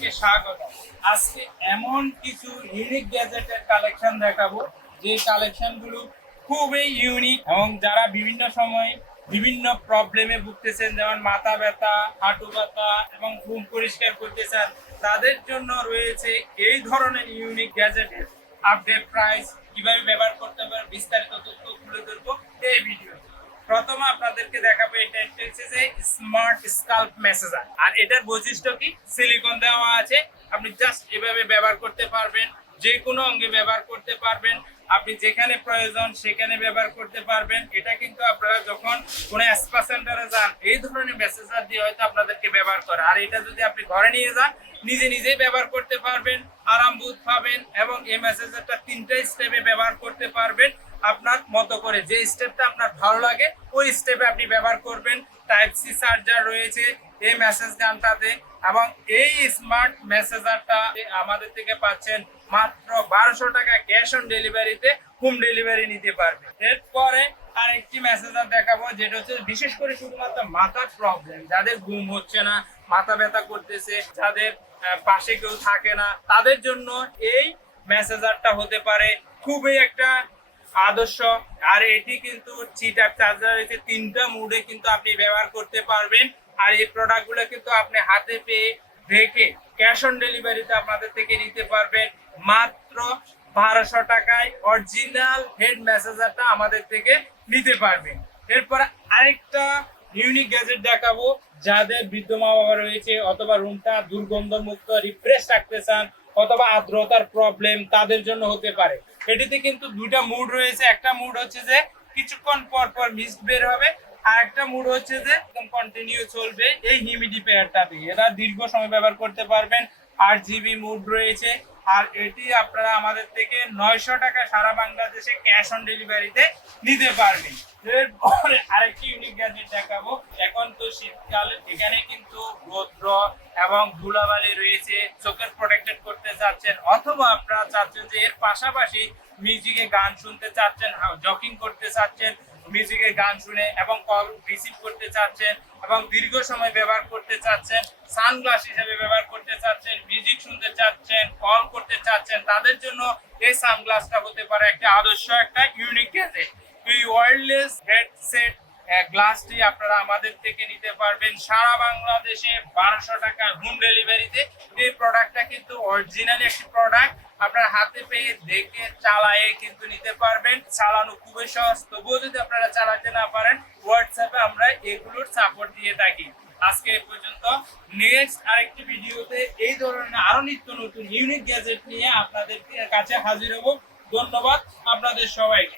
আপনাদেরকে স্বাগত। আজকে এমন কিছু ইউনিক গ্যাজেটের কালেকশন দেখাবো যে কালেকশনগুলো খুবই ইউনিক এবং যারা বিভিন্ন সময় বিভিন্ন প্রবলেমে ভুগতেছেন, যেমন মাথা ব্যথা, হাঁটু ব্যথা এবং ঘুম পরিষ্কার করতে চান, তাদের জন্য রয়েছে এই ধরনের ইউনিক গ্যাজেটের আপডেট প্রাইস, কিভাবে ব্যবহার করতে পারে বিস্তারিত তথ্য তুলে ধরবো এই ভিডিও। প্রথমে আপনাদেরকে দেখাবো এটা হচ্ছে যে স্মার্ট স্কাল্প ম্যাসেজার। আর এটার বৈশিষ্ট্য কি, সিলিকন দেওয়া আছে, আপনি জাস্ট এভাবে ব্যবহার করতে পারবেন, যে কোনো অঙ্গে ব্যবহার করতে পারবেন, আপনি যেখানে প্রয়োজন সেখানে ব্যবহার করতে পারবেন। এটা কিন্তু আপনারা যখন কোনো স্পা সেন্টারে যান, এই ধরনের ম্যাসেজার দিয়ে হয়তো আপনাদেরকে ব্যবহার করে। আর এটা যদি আপনি ঘরে নিয়ে যান, নিজে নিজেই ব্যবহার করতে পারবেন, আরাম বোধ পাবেন এবং এই ম্যাসেজারটা 3টা স্টেপে ব্যবহার করতে পারবেন আপনার মতো করে। যে স্টেপটা আপনার ভালো লাগে ওই স্টেপে আপনি ব্যবহার করবেন। টাইপ সি চার্জার রয়েছে এই মেসেজ গানটাতে এবং এই স্মার্ট মেসেজারটা আমাদের থেকে পাচ্ছেন মাত্র 1200 টাকা ক্যাশ অন ডেলিভারিতে, হোম ডেলিভারি নিতে পারবে। এরপরে আরেকটি মেসেজার দেখাবো, যেটা হচ্ছে বিশেষ করে শুধুমাত্র মাথার প্রবলেম, যাদের ঘুম হচ্ছে না, মাথা ব্যথা করতেছে, যাদের পাশে কেউ থাকে না, তাদের জন্য এই মেসেজারটা হতে পারে খুবই একটা আদর্শ। আর এটি কিন্তু চিটার চার্জার রয়েছে, 3টা মুডে কিন্তু আপনি ব্যবহার করতে পারবেন। আর এই প্রোডাক্টগুলো কিন্তু আপনি হাতে পেয়ে রেখে ক্যাশ অন ডেলিভারিতে আপনাদের থেকে নিতে পারবেন মাত্র 1200 টাকায়। অরিজিনাল হেড মেসেজারটা আমাদের থেকে নিতে পারবেন। এরপর আরেকটা ইউনিক গ্যাজেট দেখাবো, যাদের বৃদ্ধ মা বাবা রয়েছে অথবা রুমটা দুর্গন্ধ মুক্ত রিফ্রেশ রাখতে চান অথবা আর্দ্রতার প্রবলেম, তাদের জন্য হতে পারে। এটিতে কিন্তু 2টা মুড রয়েছে। একটা মুড হচ্ছে যে কিছুক্ষণ পর পর মিস্ট বের হবে, আর একটা মুড হচ্ছে যে একদম কন্টিনিউ চলবে এই হিউমিডিফায়ারটা দিয়ে। এটা দীর্ঘ সময় ব্যবহার করতে পারবেন। 8 GB মুড রয়েছে। আর এটি আপনারা আমাদের থেকে 900 টাকা সারা বাংলাদেশে ক্যাশ অন ডেলিভারিতে নিতে পারবেন। এরপরে আরেকটি ইউনিক গ্যাজেট দেখাবো। এখন তো শীতকাল, এখানে কিন্তু রৌদ্র এবং ধুলাবালি রয়েছে, চোখের প্রোটেক্টেড করতে চাচ্ছেন অথবা আপনারা চাচ্ছেন যে এর পাশাপাশি মিউজিকে গান শুনতে চাচ্ছেন, জগিং করতে চাচ্ছেন মিউজিকে গান শুনে এবং কল রিসিভ করতে চাচ্ছেন এবং দীর্ঘ সময় ব্যবহার করতে চাচ্ছেন, সানগ্লাস হিসেবে ব্যবহার করতে চাচ্ছেন, মিউজিক শুনতে চাচ্ছেন, কল করতে চাচ্ছেন, তাদের জন্য এই সানগ্লাসটা হতে পারে একটা আদর্শ একটা ইউনিক গ্যাজেট। এই ওয়্যারলেস হেডসেট গ্লাসটি আপনারা আমাদের থেকে নিতে পারবেন সারা বাংলাদেশে 1200 টাকা হোম ডেলিভারিতে। এই প্রোডাক্টটা কিন্তু অরিজিনাল একটি প্রোডাক্ট, আপনারা হাতে পেয়ে দেখে চালায়ে কিন্তু নিতে পারবেন। চালানো খুবই সহজ, তবুও যদি আপনারা চালাতে না পারেন হোয়াটসঅ্যাপে আমরা এগুলোর সাপোর্ট দিয়ে থাকি। আজকে এই পর্যন্ত। নেক্সট আরেকটি ভিডিওতে এই ধরনের আরো নিত্য নতুন ইউনিক গ্যাজেট নিয়ে আপনাদের কাছে হাজির হব। ধন্যবাদ আপনাদের সবাইকে।